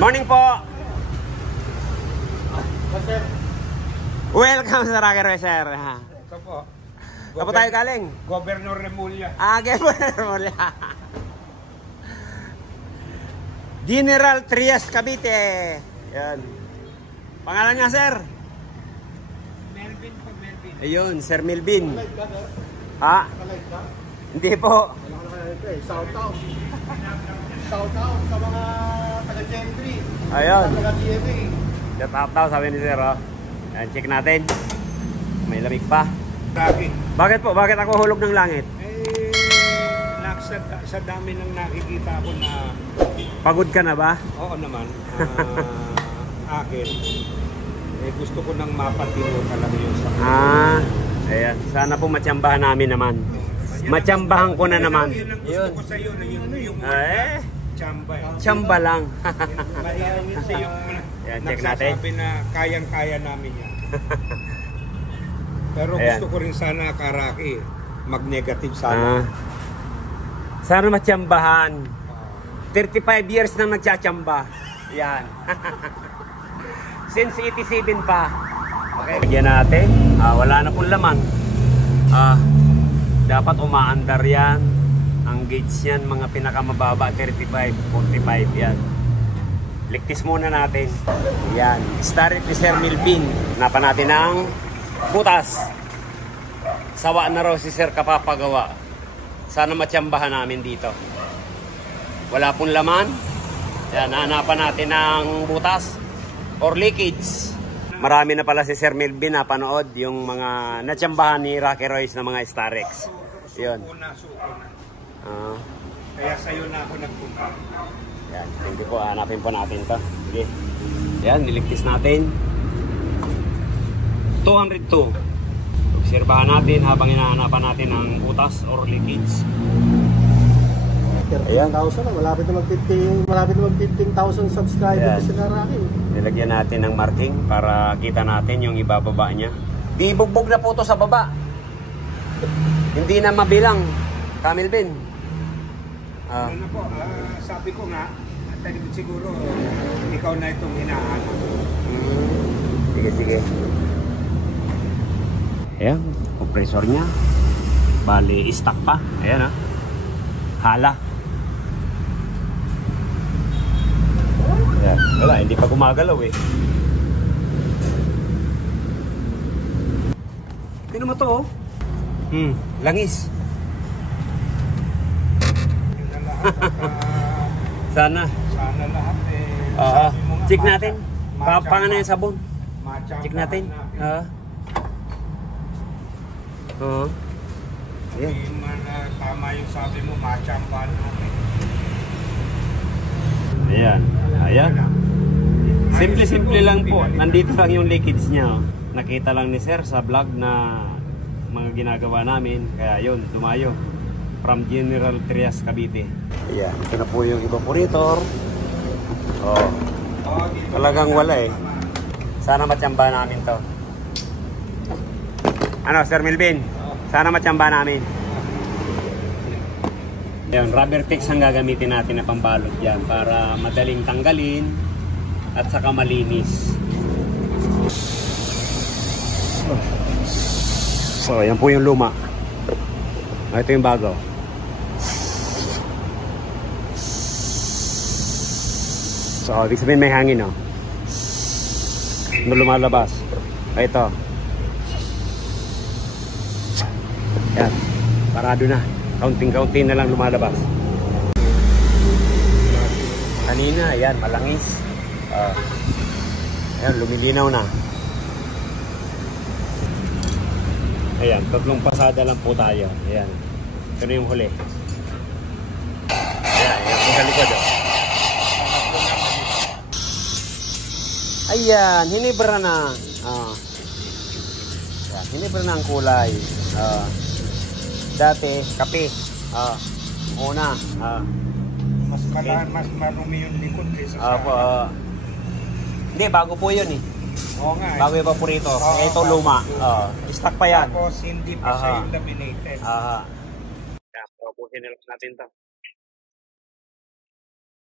Morning po. Welcome sa Rocky Racer. Ito po. Saan po tayo galing? Governor Remulla. Governor Remulla. General Trias Cavite. Yan. Pangalan nga, sir? Melvin po, Melvin. Ayun, Sir Melvin. Ha? Hindi po. Shout out. Shout out sa mga taga-Gentry. Ayun. Taga-GMA. Shout out daw, sabi ni sir. Oh. Yan, check natin. May lamig pa. Bakit? Bakit po? Bakit ako hulog ng langit? Sa dami ng nakikita ko na... Pagod ka na ba? Oo naman. Akin. Gusto ko nang mapatino talaga yung sa ayan. Sana po matsambahan namin naman. Matsambahan ko na naman. Yun ang gusto ko sa'yo. Yung tsamba. Tsamba lang. Mahiangin sa yung check natin. nagsasabi na kayang-kaya namin yan. Pero ayan. gusto ko rin sana, Karaki, mag-negative sana. Sana matsambahan. 35 years nang nagtsatsamba. Yan. Since 87 pa. Okay. Bigyan natin. Wala na pong laman. Dapat umaandar yan. Ang gauge yan, mga pinakamababa, 35, 45 yan. Ligtis muna natin. Yan. Start ni Sir Melvin. Hanapan natin ang butas. Sawa na raw si Sir kapapagawa. Sana matsambahan namin dito. Wala pong laman. Yan, hanapan natin ng butas or leakage. Marami na pala si Sir Melvin na panood yung mga natsambahan ni Rocky Royce na mga Starex. Yun. Suko na. Kaya sa'yo na ako nagpunta. Yan, hindi po, hanapin po natin to. Sige. Yan, niligtis natin. 202. Obserbahan natin habang hinahanapan natin ang butas or leakage. 13,000 na, malapit na mag-15,000 subscribers sa Rocky. Nilagyan natin ng marking para kita natin yung ibababa niya. Di bugbog na po to sa baba. Hindi na mabilang. Melvin. Ano po, sabi ko nga, siguro ikaw na itong hinahanap. Sige. Ayan, compressor niya. Bali, stock pa. Ayan hala. Ayan. Wala, hindi pa gumagalaw eh. Tignan mo to oh. Langis. Sana lahat check natin. Pangan na yung sabon. Check natin. Ayan. Tama yung sabi mo, machampan. Ayan. Simple lang po. Nandito lang yung leakage niya. Oh. Nakita lang ni Sir sa vlog na mga ginagawa namin. Kaya yun, dumayo. From General Trias Cavite. Ayan, ito na po yung evaporator. Talagang wala eh. Sana matsambahan namin to. Ano, Sir Melvin? Sana matsambahan namin. Ayan, rubber fix ang gagamitin natin na pambalot dyan para madaling tanggalin at saka malinis. So, yan po yung luma. Ito yung bago. So, ibig sabihin may hangin, no? Lumalabas. Ito. Yan. Parado na. Kaunting-kaunting na lang lumalabas. Kanina, ayan, malangis. Ayan, lumilinaw na. Ayan, tatlong pasada lang po tayo. Ayan. Ito na yung huli. Ayan, ayan po sa likod. Ayan, hinibra na. Ayan, hinibra na ang kulay. Dati, kape. Una. Mas marumi yung likod kaysa sa... Hindi, bago po yun eh. Oo nga. Bago yung evaporator. Ito luma. Stock pa yan. Tapos hindi pa siya yung laminated. Tapusin nila natin ito.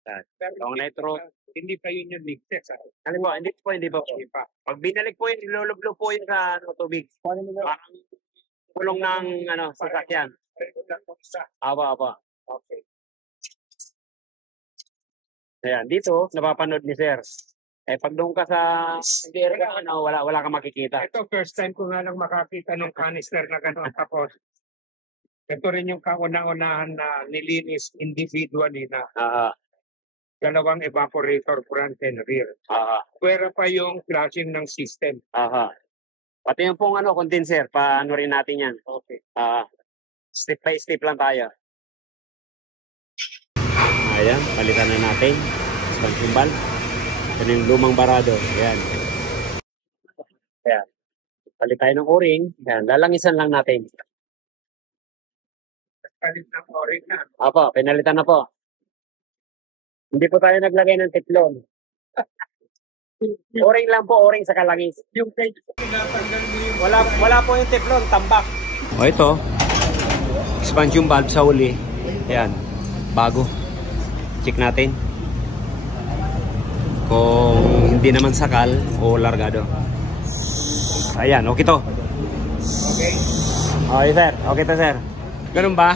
Yan. Pero Ang nitro. hindi pa yun yung ligtas. Ano po, hindi po, hindi po. Hindi pa. Pag binalik po yun, ilulublo po yun sa tubig. Parang kulong ng sasakyan. Apa. Okay. Ayan, dito, napapanood ni Sir. Pag doon ka sa area, wala kang makikita. Ito, first time ko nga lang makakita ng canister na gano'n. Tapos, ito rin yung kauna-unahan na nilinis individually na dalawang evaporator front and rear. Pwera pa yung flashing ng system. Pati yung pong condenser, paano rin natin yan. Okay. Step by step lang tayo. Ayan, palitan na natin. Suspension valve. Ito yung lumang barado. Ayan. Ayan. Palit tayo ng o-ring. Ayan, lalangisan lang natin. Palit ng o-ring na. Apo, pinalitan na po. Hindi po tayo naglagay ng teflon. O-ring lang po, o-ring sa kalangis. Yung cage, tinatanggal mo yung... Wala po yung teflon, tambak. O ito, expansion valve sa uli. Ayan, bago. Check natin kung hindi naman sakal o largado. Ayan, okay to. Okay. Okay sir, okay to sir. Ganun ba?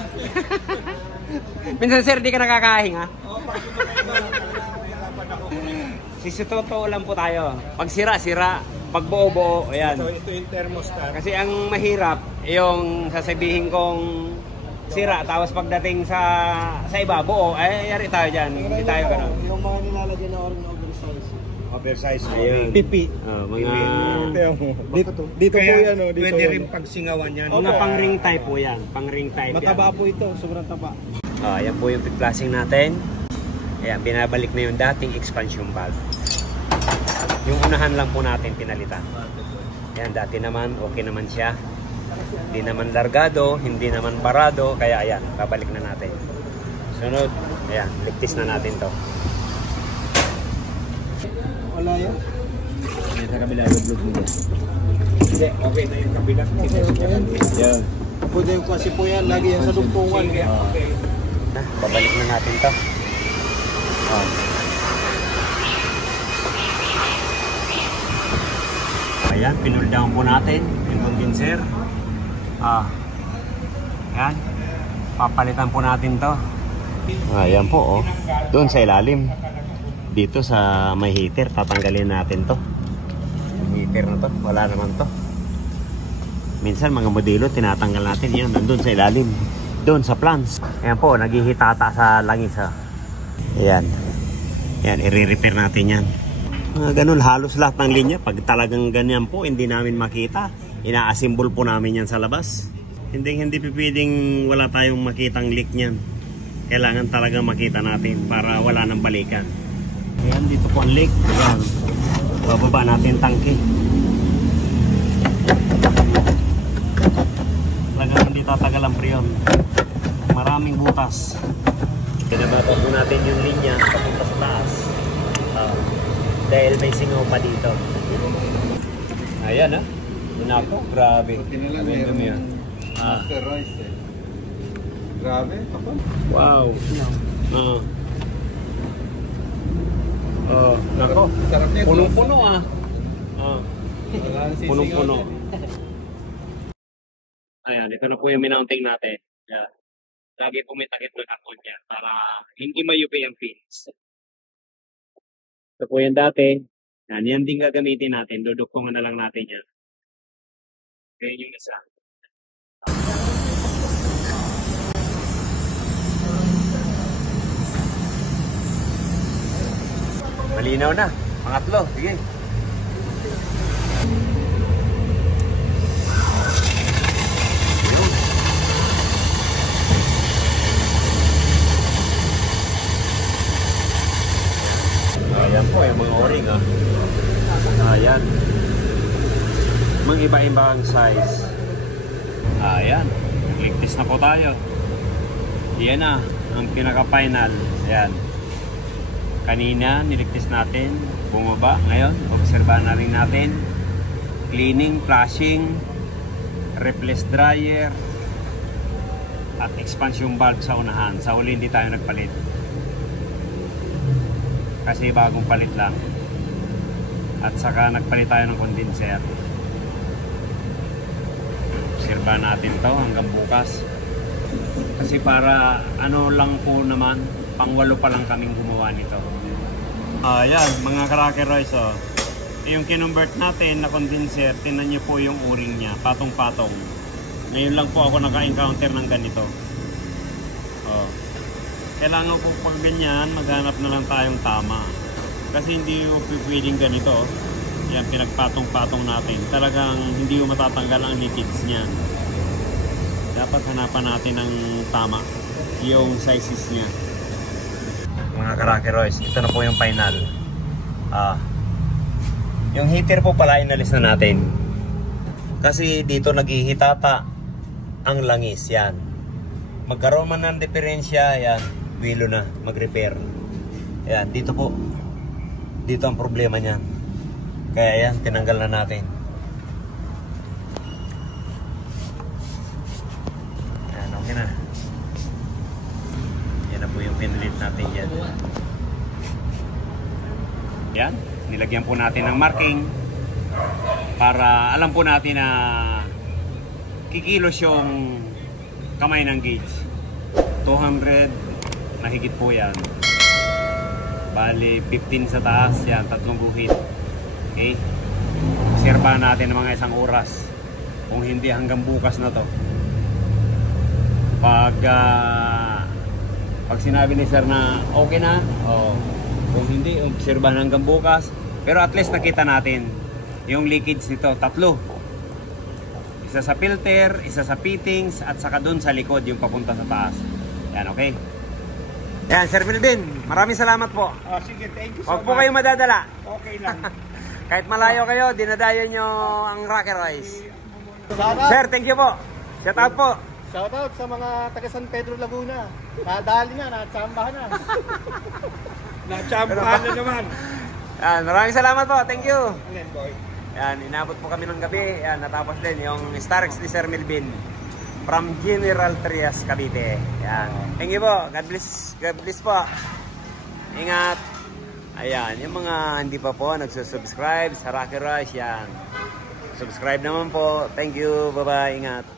Minsan sir, di ka nakakahinga. Sisitoto lang po tayo. Pag sira, pag buo, ayan. Ito yung thermostat. Kasi ang mahirap, yung sasabihin kong sira, tapos pagdating sa iba, buo, yari tayo dyan. Hindi tayo gano'n. Yung mga nilalagyan na orange oversize. Oversize. Ayun. Pipi. Dito po yan, oh. Dito Pwede yan. rin pagsingawan yan. Mga pang-ring type po yan. Pang-ring type Mataba yan. po ito, sobrang taba. Ayan po yung pit flashing natin. Ayan, binabalik na yung dating expansion valve. Yung unahan lang po natin pinalitan. Ayan, dati naman, okay naman siya. Hindi naman largado, hindi naman barado, kaya ayan, babalik na natin. Sunod, ayan, ligtis na natin to. Wala yan. Ayan sa kabila, lublog mo yan. Hindi, okay na yung kabila. Yan. Pwede yung kasi po yan, lagi yan sa dugtungan. Okay. Babalik na natin to. Ayan, pinull down po natin yung condenser. Ayan. Papalitan po natin to. Ayan po, oh. Doon sa ilalim. Dito sa may heater, tatanggalin natin to. Yung heater na to, wala naman to. Minsan mga modelo, tinatanggal natin yan. Nandun sa ilalim. Doon sa plants. Ayan po, naghihitata sa langis. Ayan. Ayan, i-repair natin yan. Ganun, halos lahat ng linya. Pag talagang ganyan po, hindi namin makita. Ina-assemble po namin yan sa labas. Hindi pipiding wala tayong makitang leak niyan. Kailangan talaga makita natin para wala nang balikan. Ayan, dito po ang leak. Ayan. Bababa natin tangke. Talagang hindi tatagal ang preyon. Maraming butas. Pinababa po natin yung linya papunta sa taas. Dahil may singaw pa dito. Ayan Nako, grabe. Dumi yan. Master rice eh. Grabe, kapal. Wow. Nako. Sarap nito. Punong-puno Wala nang sisigaw. Punong-puno. Ayan, ito na po yung minounting natin. Ayan. Lagi po may takip na karton yan para hindi mayupi ang pins. Ito po yung dati. Yan din gagamitin natin. Duduktungan na lang natin yan. Kaya yung isa. Malinaw na. Pangatlo. Sige. Ayan po, yung mga o-ring ayan. Mga iba-ibang size. Ayan. Ligtis na po tayo. Yan na. Ang pinaka-final. Ayan. Kanina, niligtis natin. Bumaba. Ngayon, obserbahan na rin natin. Cleaning, flashing, replace dryer, at expansion valve sa unahan. Sa uli, hindi tayo nagpalit. Kasi bagong palit lang. At saka nagpalit tayo ng condenser. Sirba natin to hanggang bukas. Kasi para ano lang po naman, pang-8 pa lang kaming gumawa nito. Ayan, mga Cracker Rice, oh. Yung kinumbert natin na condenser, tinan nyo po yung o-ring niya, patong-patong. Ngayon lang po ako naka-encounter ng ganito. Oh. Kailangan po pag ganyan, maghanap na lang tayong tama. Kasi hindi mo pwedeng ganito. Yan, pinagpatong-patong natin. Talagang hindi mo matatanggal ang leakage niya. Dapat hanapan natin ng tama yung sizes niya. Mga Cracker Rice, ito na po yung final. Yung heater po pala inalis na natin. Kasi dito naghihitata ang langis. Yan. Magkaroon man ng diferensya, yan, wilo na, mag-repair. Yan, dito po. Dito ang problema niyan. Kaya yan, tinanggal na natin. Yan, okay na. Yan na po yung pinilit natin yan. Yan, nilagyan po natin ng marking para alam po natin na kikilos yung kamay ng gauge. 200 mahigit po yan. Bali 15 sa taas, yan, 3 guhit. Okay, obserbahan natin ng mga 1 oras. Kung hindi hanggang bukas na to. Pag sinabi ni sir na okay na, kung hindi, obserbahan hanggang bukas. Pero at least nakita natin yung leakage nito, 3. Isa sa filter, isa sa fittings, at saka dun sa likod yung papunta sa taas. Yan, okay. Yan, Sir Melvin, maraming salamat po. Sige, thank you so Huwag much. po kayo madadala. Okay lang. Kahit malayo kayo, dinadayo nyo ang Cracker Rice. Shoutout. Sir, thank you po. Shout out po. Shoutout sa mga taga San Pedro, Laguna. Nadali na, natsambahan na. Natsambahan na naman. Yan, maraming salamat po. Thank you. Ayan, boy. Yan, inabot po kami ng gabi. Yan, natapos din yung Starex ni Sir Melvin from General Trias, Cavite. Yan. Thank you po. God bless. God bless po. Ingat. Ayan, yung mga hindi pa po nagsusubscribe sa Cracker Rice, yan. Subscribe naman po. Thank you. Bye-bye. Ingat.